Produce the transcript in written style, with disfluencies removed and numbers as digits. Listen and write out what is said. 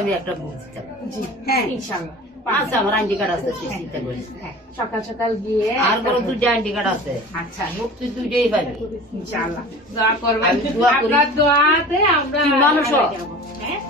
আমি একটা বুঝতাম। জি হ্যাঁ ইনশাআল্লাহ আচ্ছা আমার আইডি কার্ড আছে, চিন্তা করিস। হ্যাঁ সকাল সকাল গিয়ে আর বড় দুইটা আইডি কার্ড আছে, আচ্ছা মুক্তি দুইটাই পাবি ইনশাআল্লাহ দোয়া করবেন, আমি দোয়া করি। আপনার দোয়াতে আমরা তুই মানুষ হ। যাবো। হ্যাঁ